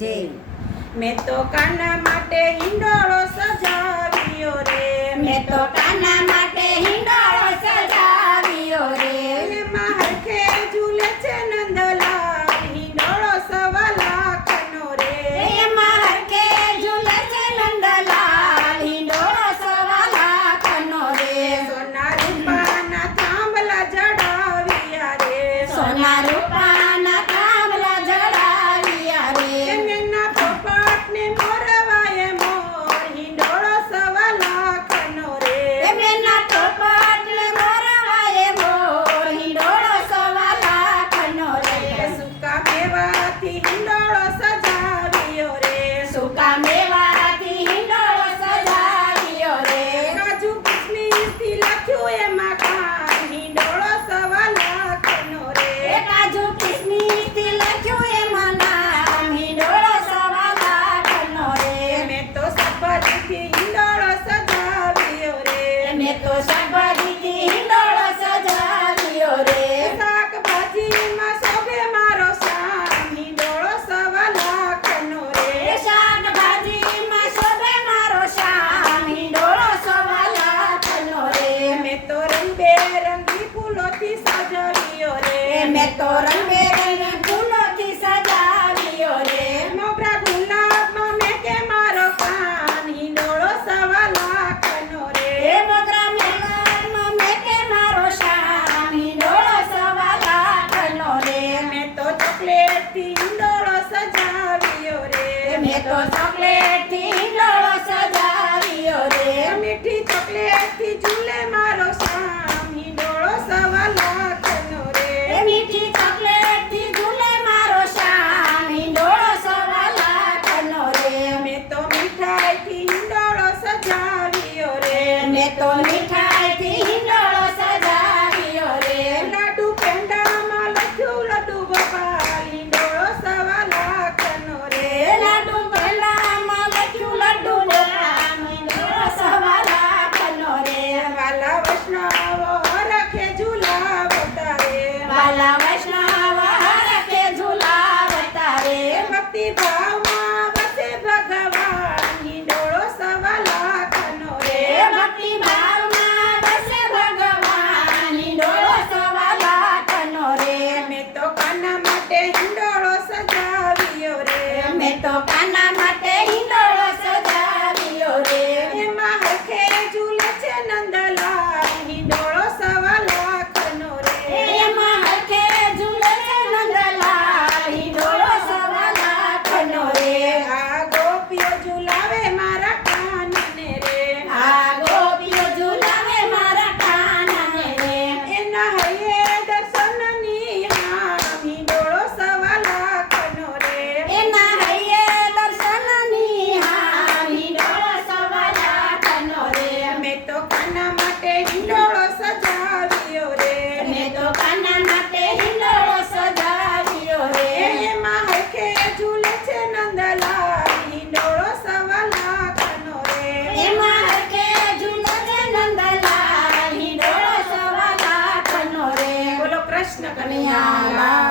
જય. મેં તો કાના માટે હિંડોળો સજાવ્યો રે, મેં તો કાના માટે હિંડોળો સજાવ્યો રે. એમાં હરખે ઝૂલે છે નંદલાલ, હિંડોળો સવા લાખનો રે. એમાં હરખે ઝૂલે છે નંદલાલ, હિંડોળો સવા લાખનો રે. સોના રૂપાના થાંભલા જડાવ્યા રે, સોના રૂપાના થાંભલા જડાવ્યા રે. એમના પોપટને મોરવાય મોર, હિંડોળો સવા લાખનો રે. એમના પોપટને મોરવાય મોર, હિંડોળો સવા લાખનો રે. સૂકા મેવાથી હિંડોળો સજાવ્યો રે, સૂકા મેવાથી હિંડોળો સજાવ્યો રે. કાજુ કિસમિસથી લખ્યું એમાં કાન, હિંડોળો સવા લાખનો રે. એ કાજુ કિસમિસથી લખ્યું એમાં નામ, હિંડોળો સવા લાખનો રે. મેં તો સફરથી હિંડોળો સજાવ્યો રે, મેં તો શાકભાજીથી હિંડોળો સજાવ્યો રે. શાકભાજીમાં શોભે મારો શ્યામ, હિંડોળો સવા લાખનો રે. એ શાકભાજીમાં શોભે મારો શ્યામ, હિંડોળો સવા લાખનો રે. મેં તો રંગબેરંગી ફૂલોથી સજાવ્યો રે, મેં તો રંગબેરંગી ફૂલોથી સજાવ્યો રે. મોગરા ગુલાબમાં મેં કે મારો કાન, હિંડોળો સવા લાખનો રે. એ મોગરા મેળામાં મેં કે મારો શ્યામ, હિંડોળો સવા લાખનો રે. મેં તો ચોકલેટથી હિંડોળો સજાવ્યો રે, મેં તો ચોકલેટથી હિંડોળો સજાવ્યો રે. મીઠી ચોકલેટથી ઝૂલે મારો શ્યામ, હિંડોળો સવા લાખનો રે. એ મીઠી ચોકલેટથી ઝૂલે મારો શ્યામ, હિંડોળો સવા લાખનો રે. મેં તો મીઠાઈથી હિંડોળો સજાવ્યો રે, મેં તો મીઠાઈથી હિંડોળો સજાવ્યો રે. લાડુ પેંડામાં લખ્યું લડ્ડુ ગોપાલ, હિંડોળો સવા લાખનો રે. એ લાડુ પેંડામાં લખ્યું લડ્ડુ ગોપાલ, હિંડોળો સવા લાખનો રે. વાલા વૈષ્ણવો હરખે ઝુલાવતા રે, વાલા વૈષ્ણવ હરખે ઝુલાવતા રે. ભક્તિ ભાવમાં વસે ભગવાન, હિંડોળો સવા લાખનો રે. એ ભક્તિ ભાવમાં વસે ભગવાન, હિંડોળો સવા લાખનો રે. મેં તો કાના માટે હિંડોળો સજાવ્યો રે, મેં તો કાના માટે હિંડોળો સજાવ્યો રે. એમાં હરખે ઝૂલે છે નંદલાલ, હિંડોળો સવા લાખનો રે. એમાં હરખે ઝૂલે છે નંદલાલ, હિંડોળો સવા લાખનો રે. આ ગોપીઓ ઝુલાવે મારા કાનને રે, આ ગોપીઓ ઝુલાવે મારા કાનને રે. એના હૈયે દર્શનની હામ, હિંડોળો સવા લાખનો રે. એના હૈયે દર્શનની હામ, હિંડોળો સવા લાખનો રે. મેં તો કાના માટે હિંડોળો સજાવ્યો રે, મેં તો કાના માટે હિંડોળો સજાવ્યો રે. એમાં હરખે ઝૂલે છે નંદલાલ, હિંડોળો સવા લાખનો રે. એમાં હરખે ઝૂલે છે નંદલાલ, હિંડોળો સવા લાખનો રે. બોલો કૃષ્ણ કનૈયા કનૈયા